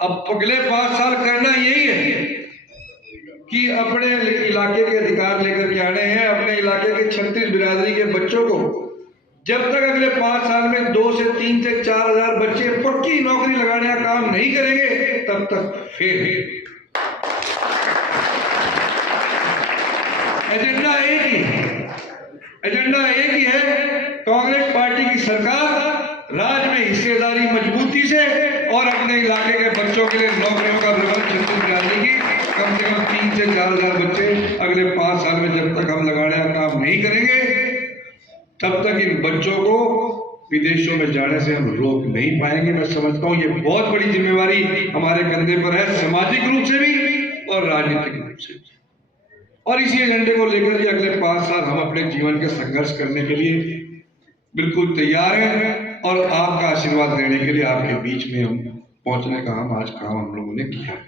अब अगले 5 साल करना यही है कि अपने इलाके के अधिकार लेकर के आने हैं। अपने इलाके के 36 बिरादरी के बच्चों को जब तक अगले 5 साल में 2 से 3 से 4 हजार बच्चे पक्की नौकरी लगाने का काम नहीं करेंगे, तब तक फिर एजेंडा एक ही है। एजेंडा एक ही है। कांग्रेस पार्टी की सरकार राज्य में हिस्सेदारी मजबूती से और अपने इलाके के बच्चों के लिए नौकरियों का प्रबंध 36 बिरादरी की कम से कम 3 से 4 हजार बच्चे अगले 5 साल में जब तक हम लगाने का काम नहीं करेंगे, तब तक इन बच्चों को विदेशों में जाने से हम रोक नहीं पाएंगे। मैं समझता हूं ये बहुत बड़ी जिम्मेवारी हमारे कंधे पर है, सामाजिक रूप से भी और राजनीतिक रूप से भी। और इसी एजेंडे को लेकर ही अगले 5 साल हम अपने जीवन के संघर्ष करने के लिए बिल्कुल तैयार हैं और आपका आशीर्वाद देने के लिए आपके बीच में हम पहुंचने का आज काम हम लोगों ने किया है।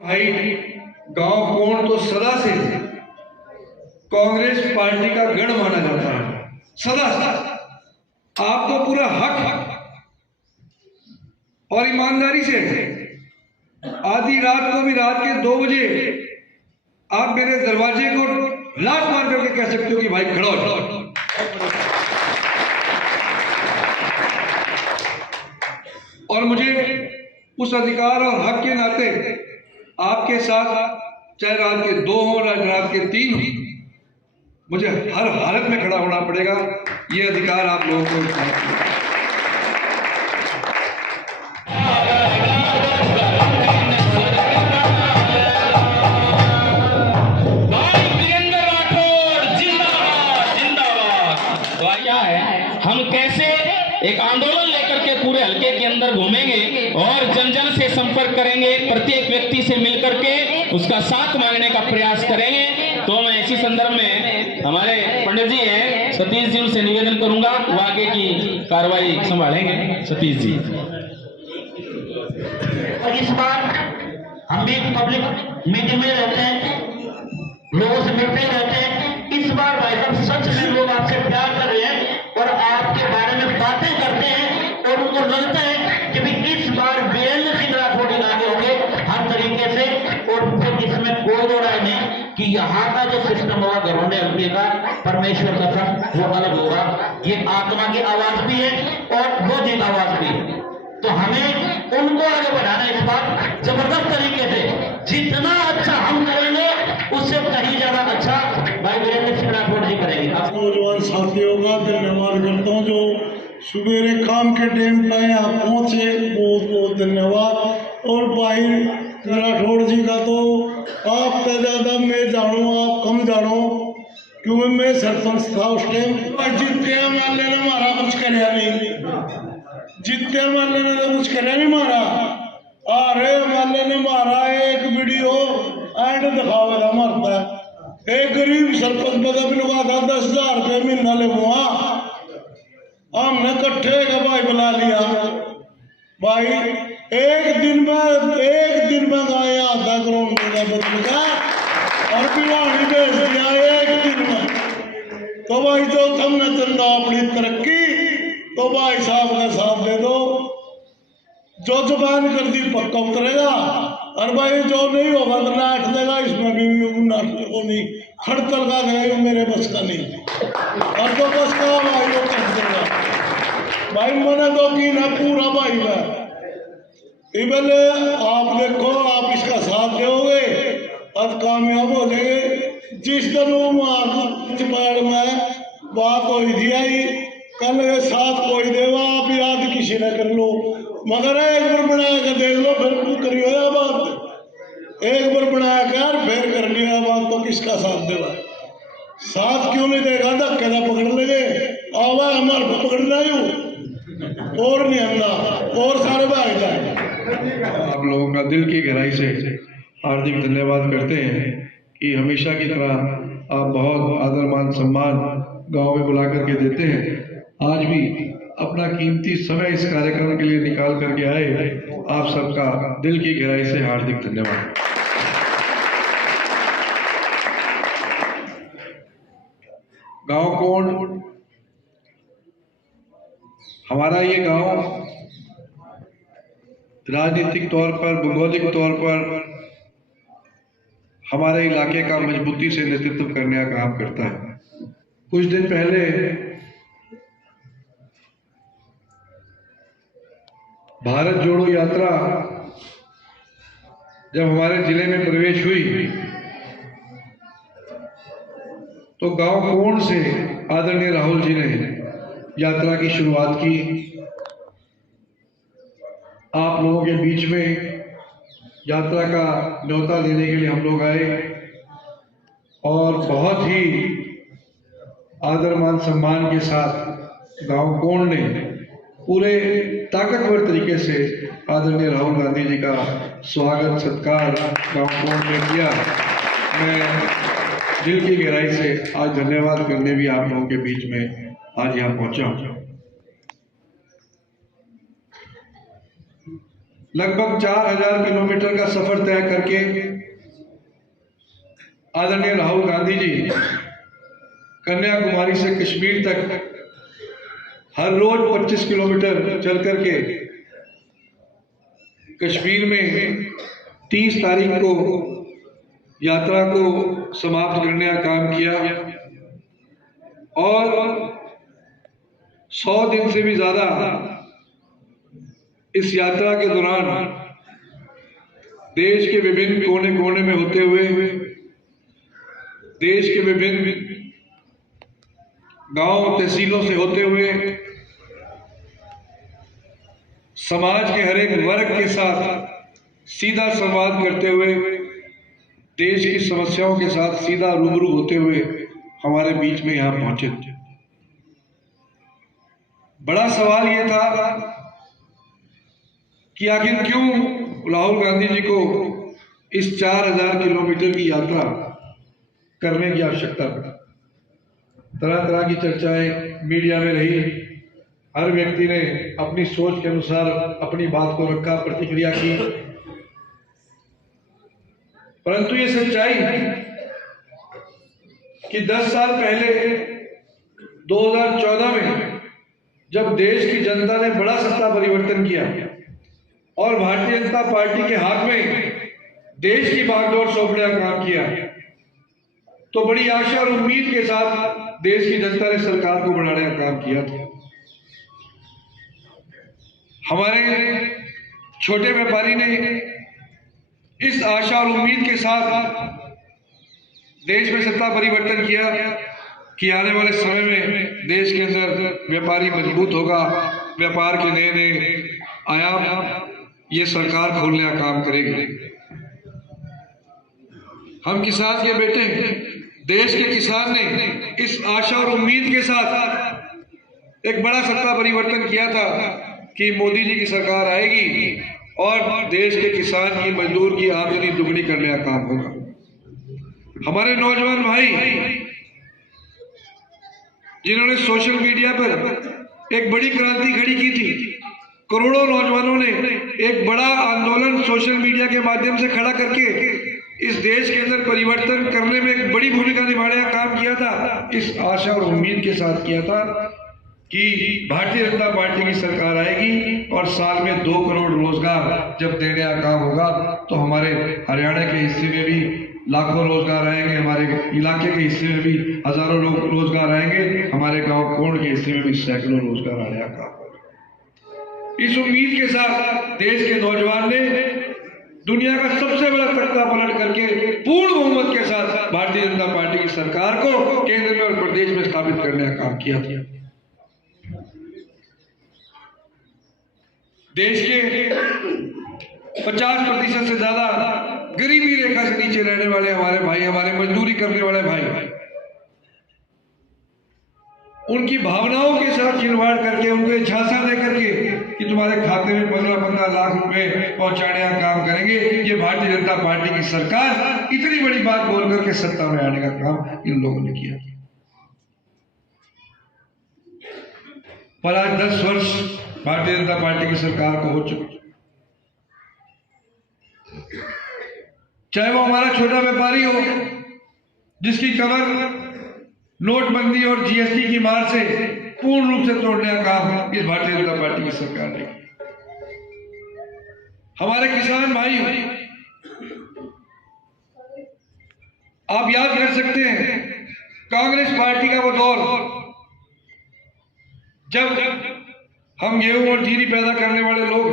भाई, गांव कोण तो सदा से कांग्रेस पार्टी का गढ़ माना जाता है, सदा आपको पूरा हक और ईमानदारी से आधी रात को भी रात के 2 बजे आप मेरे दरवाजे को लात मार करके कह सकते हो कि भाई खड़ा हो। और मुझे उस अधिकार और हक के नाते आपके साथ चाहे रात के 2 हो रात के 3 हो, मुझे हर हालत में खड़ा होना पड़ेगा। ये अधिकार आप लोगों को हम कैसे एक आंदोलन लेकर के पूरे हल्के के अंदर घूमेंगे और जन जन से संपर्क करेंगे, प्रत्येक व्यक्ति से मिलकर के उसका साथ मांगने का प्रयास करेंगे। तो मैं इसी संदर्भ में हमारे पंडित जी हैं सतीश जी, उनसे निवेदन करूंगा वो आगे की कार्रवाई संभालेंगे। सतीश जी। और इस बार हम भी पब्लिक मीटिंग में रहते हैं, लोगों से मिलते रहते हैं। इस बार भाई साहब सच में लोग आपसे प्यार कर रहे हैं और आपके बारे में बातें करते हैं और उनको लगता है कि भाई इस बार वीरेंद्र सिंह राठौड़ आगे होंगे हर तरीके से। और फिर इसमें कोई दो राय नहीं कि यहाँ का जो सिस्टम होगा घरोंडे हल्के का, परमेश्वर का था, वो अलग होगा। ये आत्मा की आवाज भी है और वो जी आवाज भी है। तो हमें उनको आगे बढ़ाना इस बार जबरदस्त तरीके से। जितना अच्छा हम करेंगे उससे कहीं ज्यादा अच्छा भाई वीरेंद्र सिंह राठौड़ जी करेंगे। नौजवान साथियों का धन्यवाद करता हूँ जो सुबेरे काम के टाइम पर यहाँ पहुँचे, बहुत बहुत धन्यवाद। और भाई राठौड़ जी का तो आपका ज़्यादा मैं जानूँ, आप कम जानो, क्योंकि मैं सरपंच था उस टाइम। जितने माले ने मारा कुछ कराया नहीं, जितने माले ने तो कुछ कराया नहीं मारा। अरे माले ने मारा एक वीडियो एंड दिखावा था मारता है। एक गरीब सरपंच पता भी लगा था 10,000 रुपये महीना ले मुआ, हमने इकट्ठे का भाई बुला लिया। भाई एक दिन में गाय आधा करोड़ का और भिवानी भेज दिया एक दिन में। तो भाई जो तुमने चंदा अपनी तरक्की तो भाई साहब का साथ दे दो। जो जुबान कर दी पक्का उतरेगा और भाई जो नहीं होगा तो नाट देगा। इसमें भी नाट को नहीं खड़तल का गया, मेरे बस का नहीं। और जो बस का भाई वो कर देगा। भाई मैंने तो की ना पूरा भाई मैं इबले आप देखो, आप इसका साथ दोगे अब कामयाब हो जाएंगे। जिस दिन वो मुझ में बात हुई थी आई कल साथ कोई देवा, आप याद किसी ने कर लो, मगर एक बार बना कर देख लो फिर करियो या बात। एक बार बना कर फिर कर लिया बात, तो किसका साथ देगा? साथ क्यों नहीं देगा? धक्के ना पकड़ लेंगे, आवा हमारे को पकड़ना ही और नहीं हमला और सारे भाई जाए। आप लोगों का दिल की गहराई से हार्दिक धन्यवाद करते हैं कि हमेशा की तरह आप बहुत आदर मान सम्मान गांव में बुला करके देते हैं। आज भी अपना कीमती समय इस कार्यक्रम के लिए निकाल करके आए। आप सबका दिल की गहराई से हार्दिक धन्यवाद। गांव कोण, हमारा ये गांव राजनीतिक तौर पर, भौगोलिक तौर पर हमारे इलाके का मजबूती से नेतृत्व करने का काम करता है। कुछ दिन पहले भारत जोड़ो यात्रा जब हमारे जिले में प्रवेश हुई तो गांव कोण से आदरणीय राहुल जी ने यात्रा की शुरुआत की। आप लोगों के बीच में यात्रा का न्योता देने के लिए हम लोग आए और बहुत ही आदर मान सम्मान के साथ गांव कोण ने पूरे ताकतवर तरीके से आदरणीय राहुल गांधी जी का स्वागत सत्कार गांव कोण ने किया। मैं दिल की गहराई से आज धन्यवाद करने भी आप लोगों के बीच में आज यहाँ पहुंचा हूं। लगभग 4000 किलोमीटर का सफर तय करके आदरणीय राहुल गांधी जी कन्याकुमारी से कश्मीर तक हर रोज 25 किलोमीटर चल करके कश्मीर में 30 तारीख को यात्रा को समाप्त करने का काम किया और 100 दिन से भी ज्यादा इस यात्रा के दौरान देश के विभिन्न कोने कोने में होते हुए देश के विभिन्न गांव तहसीलों से होते हुए समाज के हर एक वर्ग के साथ सीधा संवाद करते हुए देश की समस्याओं के साथ सीधा रूबरू होते हुए हमारे बीच में यहां पहुंचे थे। बड़ा सवाल यह था कि आखिर क्यों राहुल गांधी जी को इस 4000 किलोमीटर की यात्रा करने की आवश्यकता पड़ी। तरह तरह की चर्चाएं मीडिया में रही, हर व्यक्ति ने अपनी सोच के अनुसार अपनी बात को रखा, प्रतिक्रिया की, परंतु ये सच्चाई है कि 10 साल पहले 2014 में जब देश की जनता ने बड़ा सत्ता परिवर्तन किया और भारतीय जनता पार्टी के हाथ में देश की बागडोर सौंपने का काम किया, तो बड़ी आशा और उम्मीद के साथ देश की जनता ने सरकार को बनाने का काम किया था। हमारे छोटे व्यापारी ने इस आशा और उम्मीद के साथ देश में सत्ता परिवर्तन किया कि आने वाले समय में देश के अंदर व्यापारी मजबूत होगा, व्यापार के नए नए आयाम ये सरकार खोलने का काम करेगी। हम किसान के बेटे, देश के किसान ने इस आशा और उम्मीद के साथ एक बड़ा सत्ता परिवर्तन किया था कि मोदी जी की सरकार आएगी और देश के किसान की, मजदूर की आमदनी दुगनी करने का काम होगा। हमारे नौजवान भाई जिन्होंने सोशल मीडिया पर एक बड़ी क्रांति खड़ी की थी, करोड़ों नौजवानों ने एक बड़ा आंदोलन सोशल मीडिया के माध्यम से खड़ा करके इस देश के अंदर परिवर्तन करने में एक बड़ी भूमिका निभाने का काम किया था। इस आशा और उम्मीद के साथ किया था कि भारतीय जनता पार्टी की सरकार आएगी और साल में 2 करोड़ रोजगार जब देने का काम होगा तो हमारे हरियाणा के हिस्से में भी लाखों रोजगार आएंगे, हमारे इलाके के हिस्से में भी हजारों लोग रोजगार आएंगे, हमारे गांव कोण के हिस्से में भी सैकड़ों रोजगार आने का काम होगा। इस उम्मीद के साथ देश के नौजवान ने दुनिया का सबसे बड़ा तख्ता पलट करके पूर्ण बहुमत के साथ भारतीय जनता पार्टी की सरकार को केंद्र में और प्रदेश में स्थापित करने का काम किया था। देश के 50% से ज्यादा गरीबी रेखा से नीचे रहने वाले हमारे भाई, हमारे मजदूरी करने वाले भाई, उनकी भावनाओं के साथ खिलवाड़ करके उनको झांसा दे करके कि तुम्हारे खाते में 15-15 लाख रुपए पहुंचाने का काम करेंगे, ये भारतीय जनता पार्टी की सरकार इतनी बड़ी बात बोल करके सत्ता में आने का काम इन लोगों ने किया। पर आज 10 वर्ष भारतीय जनता पार्टी की सरकार को हो चुके, चाहे वो हमारा छोटा व्यापारी हो जिसकी कमर नोटबंदी और जीएसटी की मार से पूर्ण रूप से तोड़ने का काम इस भारतीय जनता पार्टी की सरकार ने किया। हमारे किसान भाई, आप याद कर सकते हैं कांग्रेस पार्टी का वो दौर जब हम गेहूं और जीरी पैदा करने वाले लोग,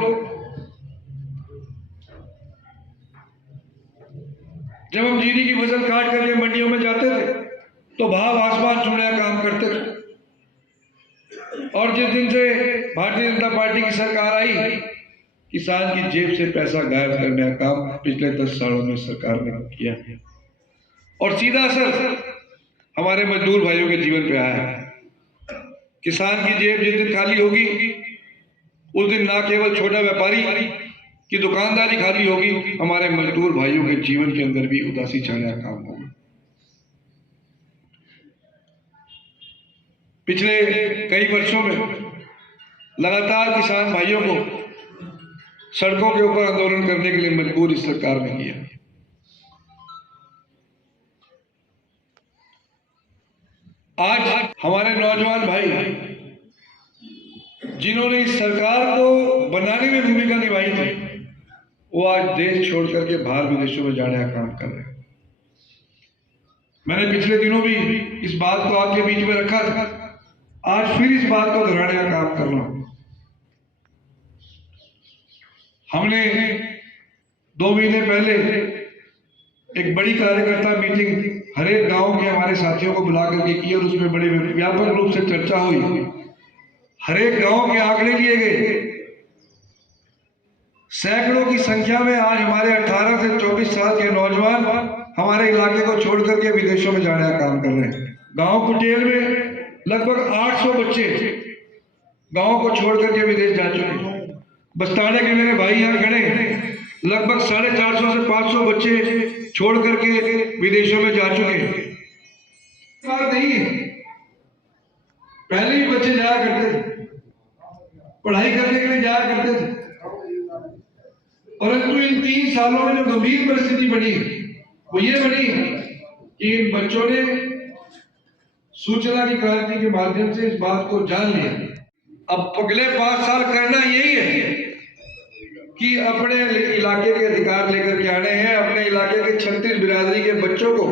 जब हम जीरी की फसल काट करके मंडियों में जाते थे तो भाव आसमान छूने का काम करते थे। और जिस दिन से भारतीय जनता पार्टी की सरकार आई, किसान की जेब से पैसा गायब करने का काम पिछले 10 सालों में सरकार ने किया और सीधा असर हमारे मजदूर भाइयों के जीवन पे आया है। किसान की जेब जिस दिन खाली होगी उस दिन ना केवल छोटा व्यापारी की दुकानदारी खाली होगी, हमारे मजदूर भाइयों के जीवन के अंदर भी उदासी छाने का काम होगा। पिछले कई वर्षों में लगातार किसान भाइयों को सड़कों के ऊपर आंदोलन करने के लिए मजबूर इस सरकार ने किया। आज हमारे नौजवान भाई जिन्होंने इस सरकार को बनाने में भूमिका निभाई थी, वो आज देश छोड़ करके बाहर विदेशों में जाने का काम कर रहे हैं। मैंने पिछले दिनों भी इस बात को आपके बीच में रखा था, आज फिर इस बात को दोहराने का काम कर रहा हूं। हमने 2 महीने पहले एक बड़ी कार्यकर्ता मीटिंग हर एक गांव के हमारे साथियों को बुला करके की और उसमें बड़े व्यापक रूप से चर्चा हुई। हर एक गांव के आंकड़े लिए गए। सैकड़ों की संख्या में आज हमारे 18 से 24 साल के नौजवान हमारे इलाके को छोड़ करके विदेशों में जाने का काम कर रहे हैं। गांव कुटेल में लगभग 800 बच्चे गांव को छोड़ करके विदेश जा चुके हैं। बस्ताने के मेरे भाई यहाँ खड़े हैं, लगभग 450 से 500 बच्चे छोड़ करके विदेशों में जा चुके हैं। बात नहीं है, पहले भी बच्चे जाया करते थे, पढ़ाई करने के लिए जाया करते थे, परंतु इन 3 सालों में जो गंभीर परिस्थिति बनी वो ये बनी कि इन बच्चों ने सूचना की क्रांति के माध्यम से इस बात को जान लिया। अब अगले 5 साल करना यही है कि अपने इलाके के अधिकार लेकर के आने हैं। अपने इलाके के 36 बिरादरी के बच्चों को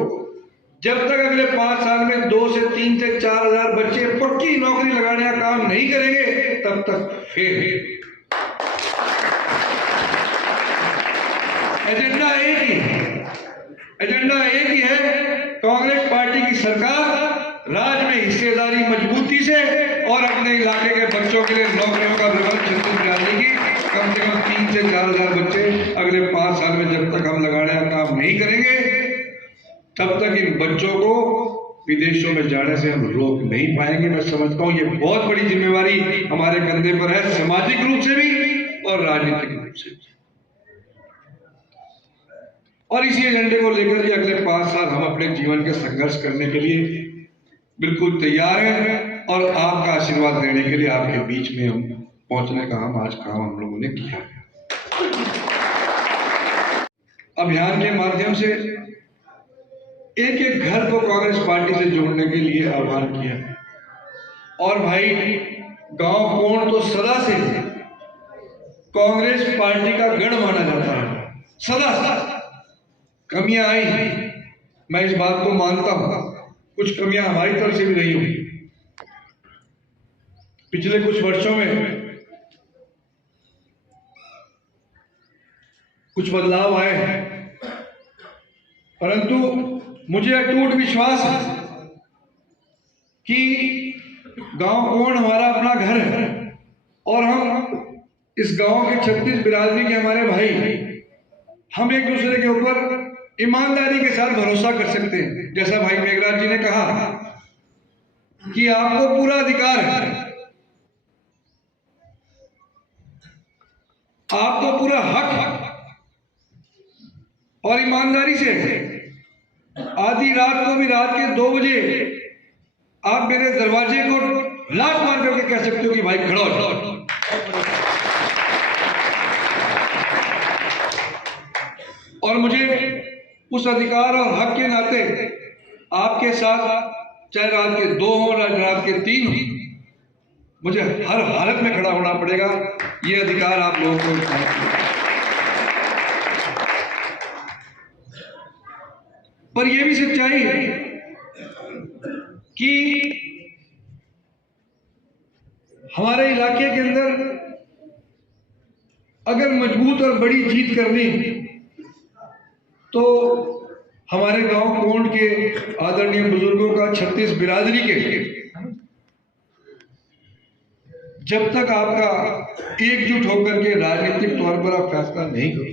जब तक अगले 5 साल में 2 से 3 से 4 हजार बच्चे पक्की नौकरी लगाने का काम नहीं करेंगे, तब तक फिर एजेंडा एक ही है। कांग्रेस पार्टी की सरकार राज्य में हिस्सेदारी मजबूती से और अपने इलाके के बच्चों के लिए नौकरियों का प्रबंध 36 बिरादरी की कम से कम 3 से 4 हजार बच्चे अगले 5 साल में जब तक हम लगाने का काम नहीं करेंगे, तब तक इन बच्चों को विदेशों में जाने से हम रोक नहीं पाएंगे। मैं समझता हूं ये बहुत बड़ी जिम्मेवारी हमारे कंधे पर है, सामाजिक रूप से भी और राजनीतिक रूप से भी। और इसी एजेंडे को लेकर के अगले 5 साल हम अपने जीवन के संघर्ष करने के लिए बिल्कुल तैयार हैं और आपका आशीर्वाद देने के लिए आपके बीच में हम पहुंचने का आज काम हम लोगों ने किया है। अभियान के माध्यम से एक एक घर को कांग्रेस पार्टी से जोड़ने के लिए आह्वान किया है। और भाई, गांव कोण तो सदा से कांग्रेस पार्टी का गढ़ माना जाता है। सदा कमियां आई, मैं इस बात को मानता हूं, कुछ कमियां हमारी तरफ से भी नहीं हुई। पिछले कुछ वर्षों में कुछ बदलाव आए हैं, परंतु मुझे अटूट विश्वास है कि गांव कोण हमारा अपना घर है और हम इस गांव के 36 बिरादरी के हमारे भाई, हम एक दूसरे के ऊपर ईमानदारी के साथ भरोसा कर सकते हैं। जैसा भाई मेघराज जी ने कहा कि आपको पूरा अधिकार है, आपको पूरा हक है और ईमानदारी से आधी रात को भी रात के 2 बजे आप मेरे दरवाजे को लात मार करके कह सकते हो कि भाई खड़ा हो। और मुझे उस अधिकार और हक के नाते आपके साथ चाहे रात के 2 हो रात के 3 हो, मुझे हर हालत में खड़ा होना पड़ेगा। ये अधिकार आप लोगों को पर यह भी सच्चाई है कि हमारे इलाके के अंदर अगर मजबूत और बड़ी जीत करनी तो हमारे गांव कोंड के आदरणीय बुजुर्गों का 36 बिरादरी के जब तक आपका एकजुट होकर के राजनीतिक तौर पर आप फैसला नहीं करो,